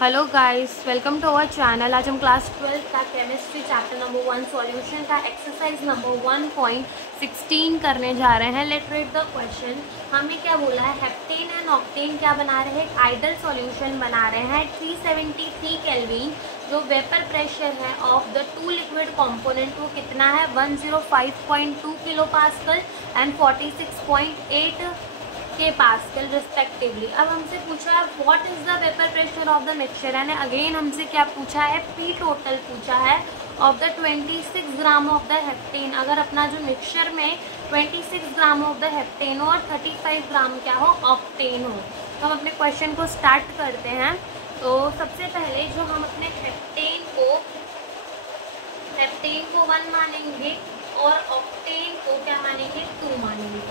Hello guys, welcome to our channel. आज हम class 12 का केमिस्ट्री चैप्टर नंबर 1 सॉल्यूशन का एक्सरसाइज नंबर 1.16 करने जा रहे हैं। Let read the question. हमें क्या बोला है, हेप्टेन एंड ऑक्टेन क्या बना रहे हैं, आइडल सॉल्यूशन बना रहे हैं। 373 केल्विन जो वेपर प्रेशर है of the two liquid component वो कितना है, 105.2 किलो पास्कल एंड 46.8 के पास्कल रिस्पेक्टिवली। अब हमसे पूछा है what is the vapour pressure of the mixture, यानी अगेन हमसे क्या पूछा है, पी टोटल पूछा है of the 26 gram of the heptane. अगर अपना जो मिक्सचर में 26 ग्राम ऑफ द हेप्टेन हो और 35 ग्राम क्या हो, ऑक्टेन हो। तो हम अपने क्वेश्चन को स्टार्ट करते हैं। तो सबसे पहले जो हम अपने हेप्टेन को 1 मानेंगे और ऑक्टेन को क्या मानेंगे, 2 मानेंगे।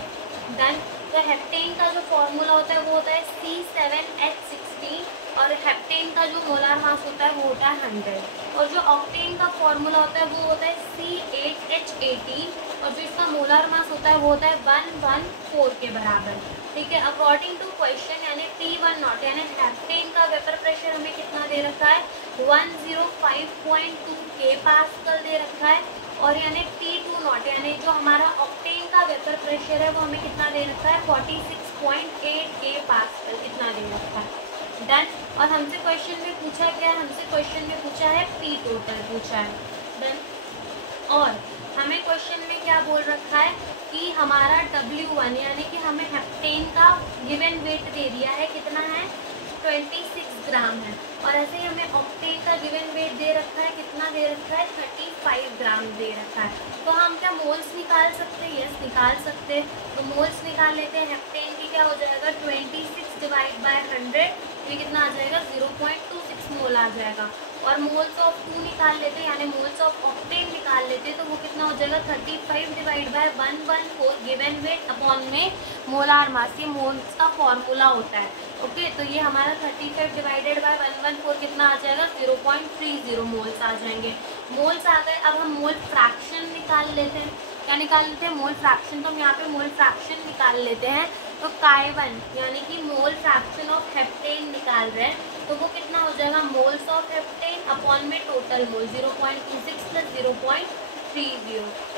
देन तो हेप्टेन का जो फॉर्मूला होता है वो होता है C7H16 और हेप्टेन का जो मोलार मास होता है वो होता है 100 और जो ऑक्टेन का फॉर्मूला होता है वो होता है C8H18 और जो इसका मोलार मास होता है वो होता है 114 के बराबर। ठीक है, अकॉर्डिंग टू क्वेश्चन यानी P10 यानी हेप्टेन का वेपर प्रेशर हमें कितना दे रखा है, 105.2 के पास्कल दे रखा है और यानी P20 यानी जो हमारा ऑक्टेन का वेपर प्रेशर है वो हमें कितना दे रखा है, 46.8 के पास्कल कितना दे रखा है। डन। और हमसे क्वेश्चन में पूछा क्या है, हमसे क्वेश्चन में पूछा है P टोटल पूछा है। डन। और हमें क्वेश्चन में क्या बोल रखा है कि हमारा W1 यानी कि हमें हेप्टेन का गिवन वेट दे दिया है, कितना है, 26 ग्राम है। और ऐसे ही हमें ऑक्टेन का गिवन वेट दे रखा है, कितना दे रखा है, 35 ग्राम दे रखा है। तो हम क्या मोल्स निकाल सकते हैं, यस निकाल सकते हैं। तो मोल्स निकाल लेते हैं। हेप्टेन की क्या हो जाएगा, 26 डिवाइड बाय 100, ये कितना आ जाएगा, 0.26 मोल आ जाएगा। और मोल्स ऑफ 2 निकाल लेते हैं यानी मोल्स ऑफ ऑक्टेन निकाल लेते हैं तो वो कितना हो जाएगा, 35 divide by 114 given weight upon में मोलार मास, ये मोल्स का फॉर्मूला होता है। ओके, तो ये हमारा 35 डिवाइडेड बाय 114 कितना आ जाएगा, 0.30 मोल्स आ जाएंगे। मोल्स आ गए। अब हम मोल फ्रैक्शन निकाल लेते हैं। क्या निकाल लेते हैं, मोल फ्रैक्शन। तो हम यहाँ पे मोल फ्रैक्शन निकाल लेते हैं। तो Ki1 यानी कि मोल फ्रैक्शन ऑफ हेप्टेन निकाल रहे हैं तो वो कितना हो जाएगा, मोल्स ऑफ हेप्टेन अपॉन में टोटल मोल 0.26 प्लस 0.30, तो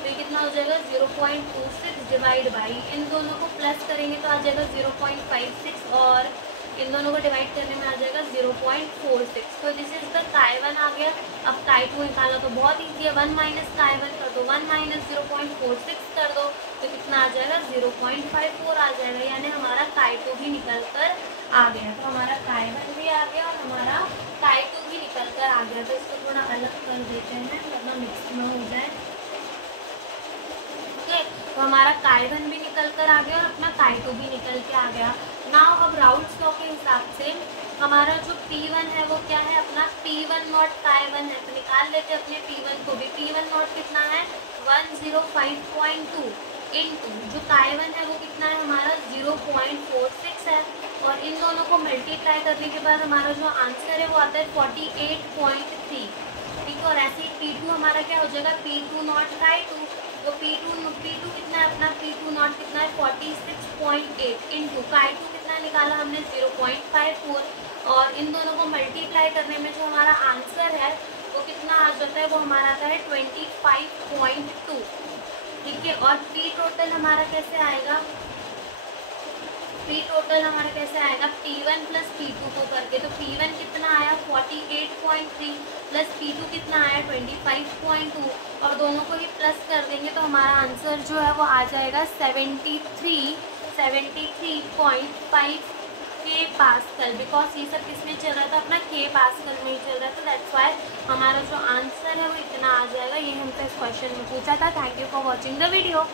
ये कितना हो जाएगा, 0.26 डिवाइड बाई, इन दोनों को प्लस करेंगे तो आ जाएगा 0.56 और इन दोनों को डिवाइड करने में आ जाएगा 0.46। तो दिस इज द Ki1 आ गया। अब Ki2 निकालना तो बहुत ईजी है, 1 माइनस Ki1 कर दो, 1 माइनस 0.46 कर दो तो कितना आ जाएगा, 0.54 आ जाएगा। यानी हमारा Ki2 भी निकल कर आ गया। तो हमारा Ki1 भी आ गया और हमारा Ki2 भी निकल कर आ गया। तो इसको थोड़ा अलग कर देते हैं वरना मिक्स ना हो जाए। तो हमारा Ki1 भी निकल कर आ गया और अपना Ki2 भी निकल के आ गया। नाउ अब राउल्ट्स लॉ के हिसाब से हमारा जो P1 है वो क्या है, अपना P10 Ki1 है। तो निकाल लेते हैं अपने P1 को भी। P10 कितना है, 105.2 इंटू जो Ki1 है वो कितना है हमारा, 0.46 है। और इन दोनों को मल्टीप्लाई करने के बाद हमारा जो आंसर है वो आता है 48.3। ठीक है, और ऐसे ही P2 हमारा क्या हो जाएगा, P20 Ki2। तो P2 कितना है अपना, P20 कितना है, 46.8 इंटू Ki2 कितना निकाला हमने, 0.54 और इन दोनों को मल्टीप्लाई करने में जो हमारा आंसर है वो कितना आ जाता है, वो हमारा आता है 25.2। ठीक है, और P टोटल हमारा कैसे आएगा, P टोटल हमारा कैसे आएगा, P1 प्लस P2 को करके। तो P1 कितना आया, 48.3 प्लस P2 कितना आया, 25.2 और दोनों को ही प्लस कर देंगे तो हमारा आंसर जो है वो आ जाएगा 73.5 के पास्कल। बिकॉज ये सब किसमें चल रहा था, अपना के पास्कल में ही चल रहा था। दैट्स वाई हमारा जो आंसर है वो इतना आ जाएगा। ये हमसे इस क्वेश्चन में पूछा था। Thank you for watching the video.